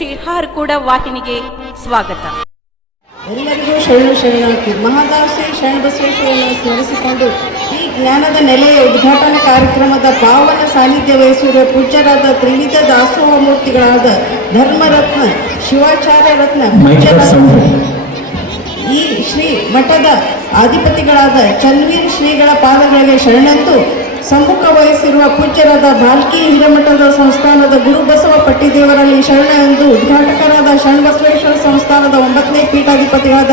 ಶ್ರೀ ಕೂಡ ವಾಹಿನಿಗೆ ಸ್ವಾಗತ. ಎಲ್ಲರಿಗೂ ಶರಣು ಶರಣಾರ್ಥಿ ಮಹಾದಾಸಿ ಶರಣಬಸವೇಶ್ವರನ್ನು ಸ್ಮರಿಸಿಕೊಂಡು ಈ ಜ್ಞಾನದ ನೆಲೆಯ ಉದ್ಘಾಟನಾ ಕಾರ್ಯಕ್ರಮದ ಪಾವನ ಸಾನ್ನಿಧ್ಯ ವಹಿಸಿರುವ ಪೂಜ್ಯರಾದ ತ್ರಿವಿಧ ದಾಸೋಹ ಮೂರ್ತಿಗಳಾದ ಧರ್ಮರತ್ನ ಶಿವಾಚಾರ್ಯ ರತ್ನ ಈ ಶ್ರೀ ಮಠದ ಅಧಿಪತಿಗಳಾದ ಚನ್ವೀರ್ ಶ್ರೀಗಳ ಪಾದಗಳಿಗೆ ಶರಣೆಂದು ಸಮ್ಮುಖ ವಹಿಸಿರುವ ಪೂಜ್ಯರಾದ ಬಾಲ್ಕಿ ಹಿರೇಮಠದ ಸಂಸ್ಥಾನದ ಗುರುಬಸವ ಪಟ್ಟಿದೇವರಲ್ಲಿ ಶರಣ ಎಂದು ಉದ್ಘಾಟಕರಾದ ಶರಣಬಸವೇಶ್ವರ ಸಂಸ್ಥಾನದ ಒಂಬತ್ತನೇ ಪೀಠಾಧಿಪತಿಯಾದ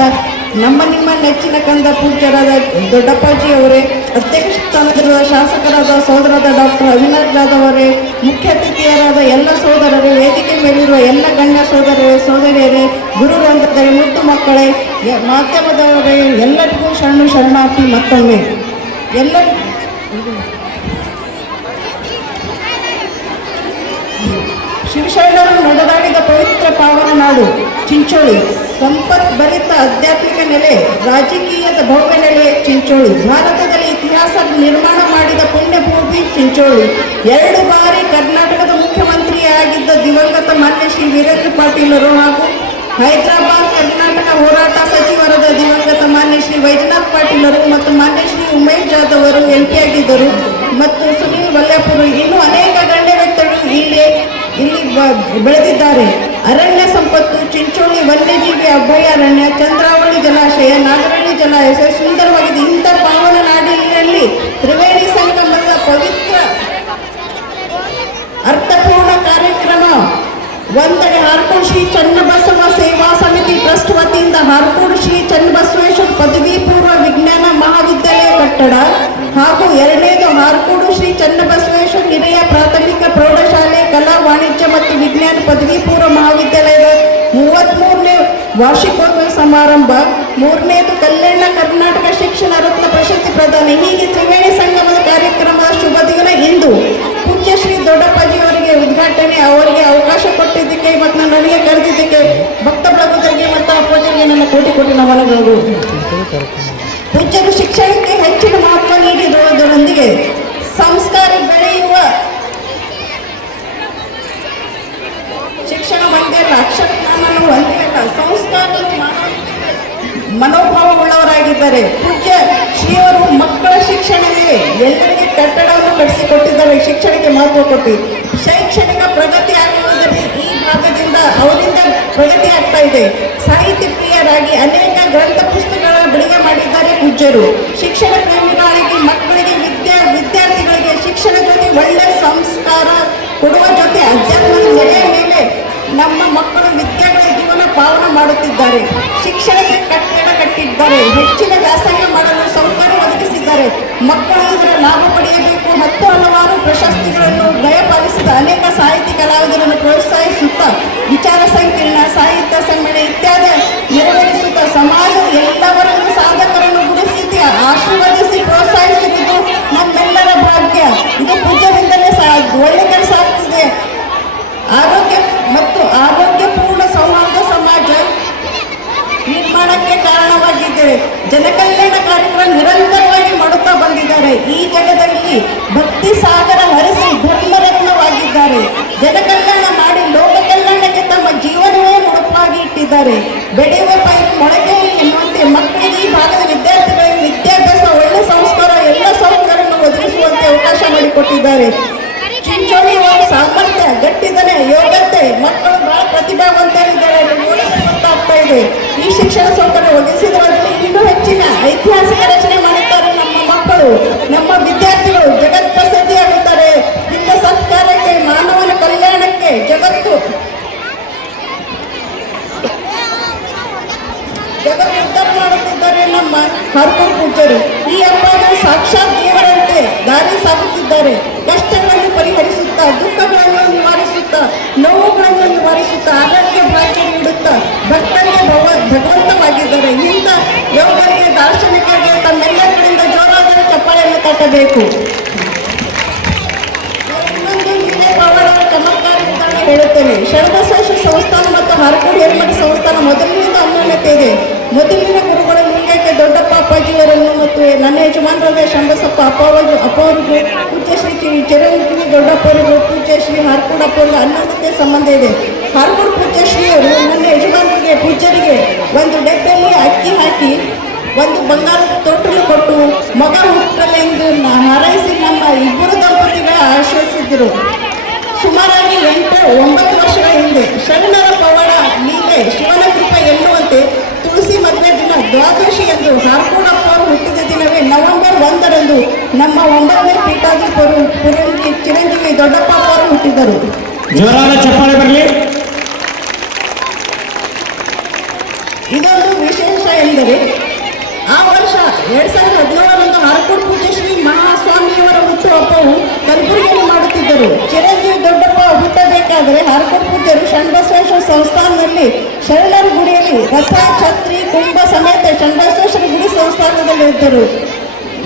ನಮ್ಮ ನಿಮ್ಮ ನೆಚ್ಚಿನ ಕಂದ ಪೂಜ್ಯರಾದ ದೊಡ್ಡಪ್ಪಾಜಿ ಅವರೇ, ಅಧ್ಯಕ್ಷ ಸ್ಥಾನದಲ್ಲಿರುವ ಶಾಸಕರಾದ ಸೋದರದ ಡಾಕ್ಟರ್ ಅವಿನಾಶ್ ಜಾಧವ್ ಅವರೇ, ಮುಖ್ಯ ಅತಿಥಿಯರಾದ ಎಲ್ಲ ಸೋದರರು, ವೇದಿಕೆ ಮೇಲಿರುವ ಎಲ್ಲ ಗಣ್ಯ ಸೋದರರೇ, ಸೋದರಿಯರೇ ಗುರು ರಂಗದರೆ ಮುದ್ದು ಮಕ್ಕಳೇ ಮಾಧ್ಯಮದವರೇ, ಎಲ್ಲರಿಗೂ ಶರಣು ಶರಣಾರ್ಥಿ ಮತ್ತೊಮ್ಮೆ. ಎಲ್ಲರಿಗೂ ಶಿವಶರಣರು ನಡೆದಾಡಿದ ಪವಿತ್ರ ಪಾವನ ನಾಡು, ಚಿಂಚೋಳಿ. ಸಂಪತ್ ಭರಿತ ಆಧ್ಯಾತ್ಮಿಕ ನೆಲೆ, ರಾಜಕೀಯದ ಭವ್ಯ ನೆಲೆ, ಚಿಂಚೋಳಿ. ಭಾರತದಲ್ಲಿ ಇತಿಹಾಸ ನಿರ್ಮಾಣ ಮಾಡಿದ ಪುಣ್ಯಭೂಮಿ, ಚಿಂಚೋಳಿ. ಎರಡು ಬಾರಿ ಕರ್ನಾಟಕದ ಮುಖ್ಯಮಂತ್ರಿಯಾಗಿದ್ದ ದಿವಂಗತ ಮಾನ್ಯ ಶ್ರೀ ವೀರೇಂದ್ರ ಪಾಟೀಲರು ಹಾಗೂ ಹೈದರಾಬಾದ್ ಕರ್ನಾಟಕ ಹೋರಾಟ ಸಚಿವರಾದ ದಿವಂಗತ ಮಾನ್ಯ ಶ್ರೀ ವೈಜನಾಥ್ ಅವರು ಮತ್ತು ಮಾನ್ಯ ಶ್ರೀ ಉಮೇಶ್ ಜಾಧವ್ ಅವರು ಎಂಪಿಯಾಗಿದ್ದರು ಮತ್ತು ಸುನೀಲ್ ವಲ್ಯಾಪುರ ಇನ್ನೂ ಅನೇಕ ಗಣ್ಯ ವ್ಯಕ್ತಿಗಳು ಇಲ್ಲಿ ಇಲ್ಲಿ ಬೆಳೆದಿದ್ದಾರೆ. ಅರಣ್ಯ ಸಂಪತ್ತು, ಚಿಂಚೋಳಿ ವನ್ಯಜೀವಿ ಅಭಯಾರಣ್ಯ, ಚಂದ್ರಾವಳಿ ಜಲಾಶಯ, ನಾಗರಳ್ಳಿ ಜಲಾಶಯ, ಸುಂದರವಾಗಿದೆ. ಇಂಥ ಪಾವನ ನಾಡಿನಲ್ಲಿ ತ್ರಿವೇಣಿ ಸಂಗಮದ ಪವಿತ್ರ ಅರ್ಥಪೂರ್ಣ ಕಾರ್ಯಕ್ರಮ ಒಂದೆಡೆ ಹಾರ್ಕೋಡ್ ಶ್ರೀ ಚನ್ನಬಸವ ಸೇವಾ ಸಮಿತಿ ಟ್ರಸ್ಟ್ ವತಿಯಿಂದ ಹಾರ್ಕೋಡ್ ಶ್ರೀ ಚನ್ನಬಸವೇಶ್ವರ ಪದವಿ ಪೂರ್ವ ವಿಜ್ಞಾನ ಮಹಾವಿದ್ಯಾಲಯ ಕಟ್ಟಡ ಹಾಗೂ ಎರಡನೇದು ಹಾರ್ಕೋಡು ಶ್ರೀ ಚನ್ನಬಸವೇಶ್ವರ ಹಿರಿಯ ಪ್ರಾಥಮಿಕ ಪ್ರೌಢಶಾಲೆ, ಕಲಾ ವಾಣಿಜ್ಯ ಮತ್ತು ವಿಜ್ಞಾನ ಪದವಿ ಪೂರ್ವ ಮಹಾವಿದ್ಯಾಲಯದ ಮೂವತ್ತ್ಮೂರನೇ ವಾರ್ಷಿಕೋತ್ಸವ ಸಮಾರಂಭ. ಮೂರನೇದು ಕಲ್ಯಾಣ ಕರ್ನಾಟಕ ಶಿಕ್ಷಣ ರತ್ನ ಪ್ರಶಸ್ತಿ ಪ್ರದಾನ. ಹೀಗೆ ತ್ರಿವೇಣಿ ಸಂಗಮದ ಕಾರ್ಯಕ್ರಮದ ಶುಭ ದಿನ ಇಂದು. ಪೂಜ್ಯ ಶ್ರೀ ದೊಡ್ಡಪ್ಪಾಜಿ ಅವರಿಗೆ ಉದ್ಘಾಟನೆ, ಅವರಿಗೆ ಅವಕಾಶ ಕೊಟ್ಟಿದ್ದಕ್ಕೆ, ಮತ್ತು ನನಗೆ ಕರೆದಿದ್ದಕ್ಕೆ, ಭಕ್ತ ಪ್ರಬುದ್ಧರಿಗೆ ಮತ್ತು ಅಪ್ಪಾಜಿಗೆ ನನ್ನ ಕೋಟಿ ಕೋಟಿ ನಮನಗಳು. ಪೂಜ್ಯರು ಶಿಕ್ಷಣಕ್ಕೆ ಹೆಚ್ಚಿನ ಮಹತ್ವ ನೀಡಿರುವುದರೊಂದಿಗೆ ಸಂಸ್ಕಾರ ಬೆಳೆಯುವ ಶಿಕ್ಷಣ ಮಂದಿರ ಅಲ್ಲ ಅಕ್ಷರ ಸಂಸ್ಕಾರ ಮನೋಭಾವವುಳ್ಳವರಾಗಿದ್ದಾರೆ. ಪೂಜ್ಯ ಶ್ರೀಯವರು ಮಕ್ಕಳ ಶಿಕ್ಷಣಕ್ಕೆ ಎಲ್ಲರಿಗೆ ಕಟ್ಟಡವನ್ನು ಕಟ್ಟಿಸಿಕೊಟ್ಟಿದ್ದಾರೆ. ಶಿಕ್ಷಣಕ್ಕೆ ಮಹತ್ವ ಕೊಟ್ಟು. ಶೈಕ್ಷಣಿಕ ಪ್ರಗತಿ ಆಗಿರುವುದರಲ್ಲಿ ಈ ಭಾಗದಿಂದ ಅವರಿಂದ ಪ್ರಗತಿ ಆಗ್ತಾ ಇದೆ. ಸಾಹಿತ್ಯ ಪ್ರಿಯರಾಗಿ ಅನೇಕ ಗ್ರಂಥ ಪುಸ್ತಕಗಳ ಬಿಡುಗಡೆ ಮಾಡಿದ್ದಾರೆ ಪೂಜ್ಯರು. ಶಿಕ್ಷಣ ಪ್ರೇಮಿಗಳಿಗೆ, ಮಕ್ಕಳಿಗೆ, ವಿದ್ಯಾ, ವಿದ್ಯಾರ್ಥಿಗಳಿಗೆ ಶಿಕ್ಷಣ ಜೊತೆ ಒಳ್ಳೆಯ ಸಂಸ್ಕಾರ ಕೊಡುವ ಜೊತೆ ಅಧ್ಯಾತ್ಮದ ನೆಲೆಯ ಮೇಲೆ ನಮ್ಮ ಮಕ್ಕಳು ವಿದ್ಯಾರ್ಥಿ ಜೀವನ ಪಾವನ ಮಾಡುತ್ತಿದ್ದಾರೆ. ಶಿಕ್ಷಣಕ್ಕೆ ಕಟ್ಟಡ ಕಟ್ಟಿದ್ದಾರೆ. ಹೆಚ್ಚಿನ ಜನಕಲ್ಯಾಣ ಕಾರ್ಯಕ್ರಮ ನಿರಂತರವಾಗಿ ಮಾಡುತ್ತಾ ಬಂದಿದ್ದಾರೆ. ಈ ಜಗದಲ್ಲಿ ಭಕ್ತಿ ಸಾಗರ ಹರಿಸಿ ಧರ್ಮರತ್ನವಾಗಿದ್ದಾರೆ. ಜನಕಲ್ಯಾಣ ಮಾಡಿ ಲೋಕ ಕಲ್ಯಾಣಕ್ಕೆ ತಮ್ಮ ಜೀವನವೇ ಮುಡುಪಾಗಿ ಇಟ್ಟಿದ್ದಾರೆ. ಬೆಳೆಯುವ ಪೈರು ಮೊಳಕೆ ಎನ್ನುವಂತೆ ಮಕ್ಕಳಿಗೆ ಈ ಭಾಗದ ವಿದ್ಯಾರ್ಥಿಗಳಿಗೆ ವಿದ್ಯಾಭ್ಯಾಸ, ಒಳ್ಳೆ ಸಂಸ್ಕಾರ, ಎಲ್ಲ ಸೌಕರ್ಯವನ್ನು ಒದಗಿಸುವಂತೆ ಅವಕಾಶ ಮಾಡಿಕೊಟ್ಟಿದ್ದಾರೆ. ಚಿಂಚೋಳಿ ಅವರ ಸಾಮರ್ಥ್ಯ ಗಟ್ಟಿದನೆ ಯೋಗ್ಯತೆ, ಮಕ್ಕಳು ಬಹಳ ಪ್ರತಿಭಾವಂತರಿದ್ದಾರೆ ಈ ಶಿಕ್ಷಣ ಸೌಕರ್ಯ ಒದಗಿಸಿದವರಲ್ಲಿ ಇನ್ನೂ ಐತಿಹಾಸಿಕ ರಚನೆ ಮಾಡುತ್ತಾರೆ ನಮ್ಮ ಮಕ್ಕಳು ನಮ್ಮ ವಿದ್ಯಾರ್ಥಿಗಳು. ಪವಾಡ ಹೇಳುತ್ತೇನೆ ಶರಣಬಸವೇಶ್ವರ ಸಂಸ್ಥಾನ ಮತ್ತು ಹರಕೋಡಿ ಹಿರೇಮಠ ಸಂಸ್ಥಾನ ಮೊದಲಿನಿಂದ ಅಮಾನ್ಯತೆ ಇದೆ. ಮೊದಲಿನ ಗುರುಗಳ ಮುಂದೆ ದೊಡ್ಡಪ್ಪ ಅಪ್ಪಾಜಿಯವರನ್ನು ಮತ್ತು ನನ್ನ ಯಜಮಾನರಾದ ಶಂಬಸಪ್ಪ ಅಪ್ಪ ಅಪ್ಪವರಿಗೂ, ಪೂಜ್ಯಶ್ರೀ ಚಿರಂಜೀವಿ ದೊಡ್ಡಪ್ಪರಿಗೂ ಪೂಜ್ಯ ಶ್ರೀ ಹರಕೋಡಪ್ಪ ಅವರಿಗೂ ಸಂಬಂಧ ಇದೆ. ಹರಗೂರು ಪೂಜ್ಯ ಶ್ರೀಯವರು ನನ್ನ ಯಜಮಾನರಿಗೆ, ಪೂಜ್ಯರಿಗೆ ಒಂದು ಡಬ್ಬೆಯಲ್ಲಿ ಅಕ್ಕಿ ಹಾಕಿ, ಒಂದು ಬಂಗಾರದ ತೊಟ್ಟಲು ಕೊಟ್ಟು, ಮಗ ನಮ್ಮ ಇಬ್ಬರು ದಂಪತಿಗಳ ಆಶ್ರಯಿಸಿದ್ದರು. ಸುಮಾರಾಗಿ ಎಂಟು ಒಂಬತ್ತು ವರ್ಷಗಳ ಹಿಂದೆ ಶರಣರ ಪವಾಡ ಲೀಲೆ ಶಿವನ ಕೃಪ ಎನ್ನುವಂತೆ ತುಳಸಿ ಮದುವೆ ದಿನ ದ್ವಾದಶಿ ಎಂದು ಹಾರ್ಕೋಣಪ್ಪ ಅವರು ಹುಟ್ಟಿದ ದಿನವೇ ನವೆಂಬರ್ ಒಂದರಂದು ನಮ್ಮ ಒಂಬತ್ತನೇ ಪೀಠಾಧಿಪರು ಪುರಂಗಿ ಚಿರಂಜೀವಿ ದೊಡ್ಡಪ್ಪ ಅವರು ಹುಟ್ಟಿದರು. ಜೋರಾದ ಚಪ್ಪಾಳೆ ಬರಲಿ. ಇದೊಂದು ವಿಶೇಷ ಎಂದರೆ ಆ ವರ್ಷ ಎರಡ್ ಸಾವಿರದ ಹದಿನೇಳರಂದು ಹಾರ್ಕೋಡ್ ಪೂಜೆ ಹುಟ್ಟುಹಬ್ಬವು ಕಲಬುರಗಿಯಲ್ಲಿ ಮಾಡುತ್ತಿದ್ದರು. ಚಿರಂಜೀವಿ ದೊಡ್ಡಪ್ಪ ಹುಟ್ಟಬೇಕಾದರೆ ಹರಕು ಪೂಜರು ಷಣ್ಬಸವೇಶ್ವರ ಸಂಸ್ಥಾನದಲ್ಲಿ ಶರಣರ ಗುಡಿಯಲ್ಲಿ ರಥ, ಛತ್ರಿ, ಕುಂಭ ಸಮೇತ ಷಣ್ಬಸವೇಶ್ವರ ಗುಡಿ ಸಂಸ್ಥಾನದಲ್ಲಿ ಇದ್ದರು.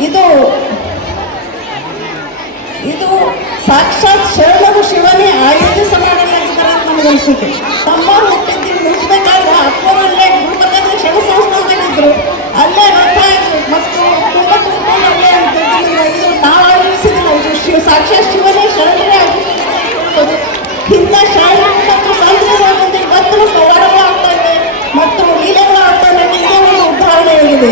ಇದು ಇದು ಸಾಕ್ಷಾತ್ ಶರಣರು ಶಿವನೇ ಆಯೋಜಿಸ ಮಾಡಲಾಗಿದ್ದಾರೆ ಅಂತ ನಮಗನಿಸುತ್ತೆ ತಮ್ಮ ಹುಟ್ಟಿದ್ದು ಹುಟ್ಟಬೇಕಾದ್ರೆ ಅಪ್ಪರಲ್ಲೇ ಗುಲ್ಬರ್ಗದಲ್ಲಿ ಶರಣ ಸಂಸ್ಥಾನದಲ್ಲಿದ್ದರು ಅಲ್ಲೇ ರಥ ಆಯ್ತು ಮತ್ತು ತುಂಬ ತುಂಬಿಕೊಂಡು ಅಲ್ಲೇ ಅಂತಿದ್ದರಿಂದ ಇದು ನಾವು ಆಯೋಜಿಸಿದಿಲ್ಲ ಇದು ಶಿವ ಸಾಕ್ಷಾತ್ ಶಿವನೇ ಶರಣರೇ ಆಯೋಜಿಸಿದ್ದು ಇಂಥ ಶರಣರು ಮತ್ತು ಸಂತರು ಇವತ್ತು ಪವಾಡಗಳು ಆಗ್ತಾ ಇದೆ ಮತ್ತು ಲೀಲೆಗಳು ಆಗ್ತಾ ಇದೆ ಇದೇ ಒಂದು ಉದಾಹರಣೆಯಾಗಿದೆ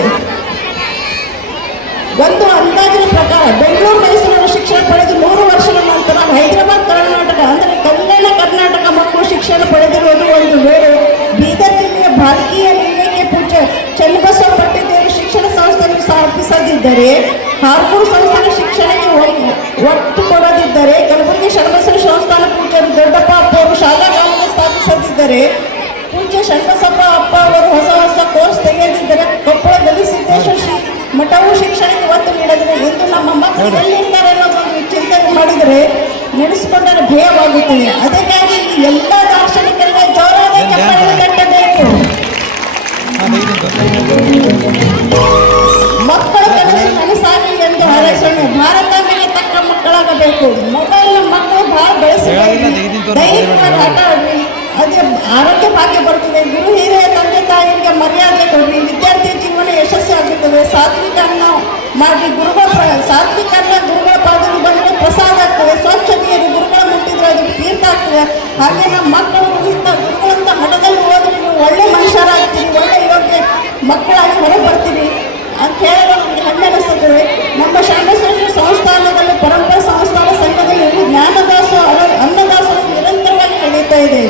ಒಂದು ಅಂದಾಜಿನ ಪ್ರಕಾರ ಬೆಂಗಳೂರು ಮೈಸೂರಿನಲ್ಲಿ ಶಿಕ್ಷಣ ಪಡೆದು ನೂರು ವರ್ಷಗಳ ನಂತರ ಹೈದರಾಬಾದ್ ಕರ್ನಾಟಕ ಅಂದರೆ ಕಲ್ಯಾಣ ಕರ್ನಾಟಕ ಮಕ್ಕಳು ಶಿಕ್ಷಣ ಪಡೆದಿರುವುದು ಒಂದು ವೇಳೆ ಬೀದರ್ ಜಿಲ್ಲೆಯ ಭಾರತೀಯ ಲಿಂಗೈಕ್ಯ ಪೂಜೆ ಚನ್ನಬಸವ ಪಟ್ಟಿದೇವರು ಶಿಕ್ಷಣ ಸಂಸ್ಥೆಯನ್ನು ಹಾರ್ಪುರ ಸಂಸ್ಥೆಯ ಸಂಸ್ಥಾನ ಶಿಕ್ಷಣಕ್ಕೆ ಒತ್ತು ಕೊಡದಿದ್ದರೆ ಕಲಬುರಗಿ ಶರಣಬಸವ ಸಂಸ್ಥಾನ ಪೂಜ್ಯರು ದೊಡ್ಡಪ್ಪ ಅಪ್ಪ ಅವರು ಶಾಲಾ ಕಾಲೇಜು ಸ್ಥಾಪಿಸದಿದ್ದರೆ ಪೂಜ್ಯ ಷಣ್ಮಸಪ್ಪ ಅಪ್ಪ ಅವರು ಹೊಸ ಹೊಸ ಕೋರ್ಸ್ ತೆಗೆದಿದ್ದರೆ ಕೊಪ್ಪಳದಲ್ಲಿ ಸಿದ್ದೇಶ್ವರ ಶ್ರೀ ಮಠವು ಶಿಕ್ಷಣಕ್ಕೆ ಒತ್ತು ನೀಡದಿದೆ ಎಂದು ನಮ್ಮ ಮಕ್ಕಳು ಎಲ್ಲಿರ್ತಾರೆ ಚಿಂತನೆ ಮಾಡಿದರೆ ನಡೆಸಿಕೊಂಡರೆ ಭಯವಾಗುತ್ತದೆ. ಅದಕ್ಕಾಗಿ ಎಲ್ಲ ದಾರ್ಶನಿಕರಿಗೆ ಜೋರಾದ ಹಾರೈಸೋಣ ಭಾರತ ಮೇಲೆ ತಕ್ಕ ಮಕ್ಕಳಾಗಬೇಕು. ಮೊಬೈಲ್ ಮಕ್ಕಳು ಬಹಳ ಬೆಳೆಸಿ ದೈಹಿಕವಾಗಿ ಆಟ ಆಡ್ರಿ ಅದೇ ಆರೋಗ್ಯ ಭಾಗ್ಯ ಬರ್ತದೆ ಗುರು ಹಿರಿಯ ತಂದೆ ತಾಯಿಗೆ ಮರ್ಯಾದೆ ಕೊಡ್ರಿ ವಿದ್ಯಾರ್ಥಿ ಜೀವನ ಯಶಸ್ವಿ ಆಗುತ್ತದೆ ಸಾತ್ವಿಕ ಅನ್ನ ಮಾಡಿ ಗುರುಗಳ ಸಾತ್ವಿಕ ಅನ್ನ ಗುರುಗಳ ಪಾದಗಳು ಬಂದರೆ ಪ್ರಸಾದ ಆಗ್ತದೆ. ಸ್ವಚ್ಛ ನೀರು ಗುರುಗಳ ಮುಟ್ಟಿದ್ರೆ ಅದು ತೀರ್ಥ ಆಗ್ತದೆ. ಹಾಗೆ ನಮ್ಮ ಮಕ್ಕಳು ಇಂಥ ಗುರುಗಳಂತ ಮಠದಲ್ಲಿ ಹೋದ್ರೆ ನೀವು ಒಳ್ಳೆ ಮನುಷ್ಯರಾಗ್ತೀರಿ. ಒಳ್ಳೆ ಇರೋಕ್ಕೆ ಮಕ್ಕಳಾಗಿ ಹೊರಗೆ ಬರ್ತೀರಿ. ಅಂತ ಒಂದು ನಮಗೆ ಹೆಮ್ಮೆ ಅನಿಸುತ್ತದೆ ನಮ್ಮ ಶಾಂತೇಶ್ವರ ಸಂಸ್ಥಾನದಲ್ಲಿ ಪರಂಪರೆ ಸಂಸ್ಥಾನ ಸಂಘದಲ್ಲಿ ಜ್ಞಾನದಾಸ ಅನ್ನದಾಸ ನಿರಂತರವಾಗಿ ನಡೆಯುತ್ತಾ ಇದೆ.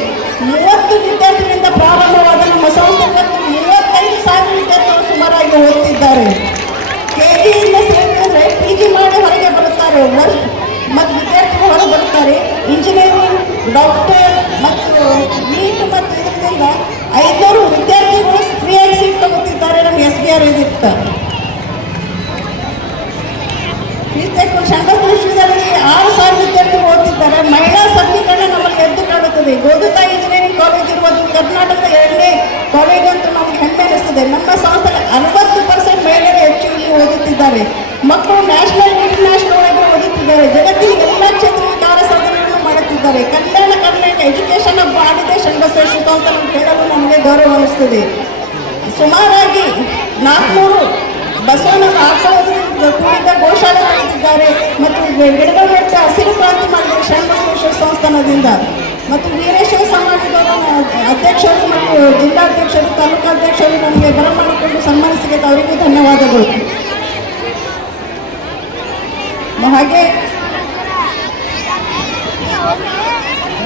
ಓದುತ್ತಿದ್ದಾರೆ ಮಕ್ಕಳು ನ್ಯಾಷನಲ್ ಇಂಟರ್ನ್ಯಾಷನಲ್ ಒಳಗೆ ಓದುತ್ತಿದ್ದಾರೆ. ಜಗತ್ತಿನ ಎಲ್ಲ ಕ್ಷೇತ್ರದಲ್ಲಿ ಕಾರ್ಯ ಸಾಧನೆಯನ್ನು ಮಾಡುತ್ತಿದ್ದಾರೆ. ಕಲ್ಯಾಣ ಕರ್ನಾಟಕ ಎಜುಕೇಶನ್ ಆಫ್ ಶಂಕರಶ್ರೇಷ್ಠ ಅಂತ ಕೇಳಲು ನಮಗೆ ಗೌರವ ಅನಿಸ್ತದೆ. ಸುಮಾರಾಗಿ ನಾಲ್ಕುನೂರು ಬಸವನ ಆಕಳದಿಂದ ಕೂಡಿದ ಗೋಶಾಲೆ ಮಾಡಿದ್ದಾರೆ ಮತ್ತು ಗಿಡಗಳ ಬೆಟ್ಟ ಹಸಿರು ಕ್ರಾಂತಿ ಮಾಡಿದ್ದಾರೆ ಶರಣಬಸವೇಶ್ವರ ಸಂಸ್ಥಾನದಿಂದ. ಮತ್ತು ವೀರೇಶ್ವರ ಸಮಾಜದವರ ಅಧ್ಯಕ್ಷರು ಮತ್ತು ಜಿಲ್ಲಾಧ್ಯಕ್ಷರು, ತಾಲೂಕಾಧ್ಯಕ್ಷರು ನಮಗೆ ಬರಮಾಡಿಕೊಂಡು ಸನ್ಮಾನಿಸಿದ ಅವರಿಗೂ ಧನ್ಯವಾದಗಳು. ಹಾಗೆ.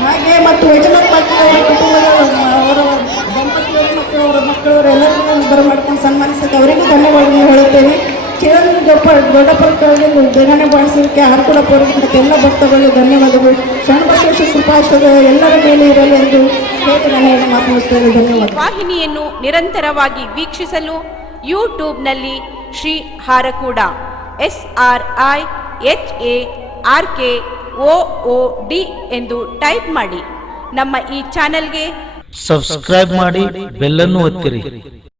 ಹಾಗೆ ಮತ್ತು ಯಜಮಾನ್ ಮಕ್ಕಳವರ ಕುಟುಂಬದ ಅವರ ದಂಪತಿಯವರು ಮತ್ತು ಅವರ ಮಕ್ಕಳವರು ಎಲ್ಲರನ್ನೂ ಬರಮಾಡ್ಕೊಂಡು ಸನ್ಮಾನಿಸಿದ ಅವರಿಗೂ ಧನ್ಯವಾದಗಳು ಹೇಳುತ್ತೇನೆ. ಕಿರಣ್ ದೊಡ್ಡ ದೊಡ್ಡಪ್ಪರಿಗೆ ಬೇಗನೆ ಬಳಸಲಿಕ್ಕೆ ಹಾರ್ಕೊಡಪ್ಪ ಮತ್ತು ಎಲ್ಲ ಭಕ್ತಗಳು ಧನ್ಯವಾದಗಳು. ಶರಣಬಸವೇಶ್ವರ ಕೃಪಾಶ್ವರ ಎಲ್ಲರ ಮೇಲೆ ಇರಲಿ ಎಂದು ಹೇಳಿ ನಾನು ಹೇಳಿ ಮಾತನಾಡುತ್ತೇನೆ. ಧನ್ಯವಾದ ವಾಹಿನಿಯನ್ನು ನಿರಂತರವಾಗಿ ವೀಕ್ಷಿಸಲು ಯೂಟ್ಯೂಬ್ನಲ್ಲಿ Shri Harakuda S R I H A R K O O D ಎಂದು ಟೈಪ್ ಮಾಡಿ ನಮ್ಮ ಈ ಚಾನೆಲ್ಗೆ ಸಬ್ಸ್ಕ್ರೈಬ್ ಮಾಡಿ ಬೆಲ್ಲನ್ನು ಒತ್ತಿರಿ.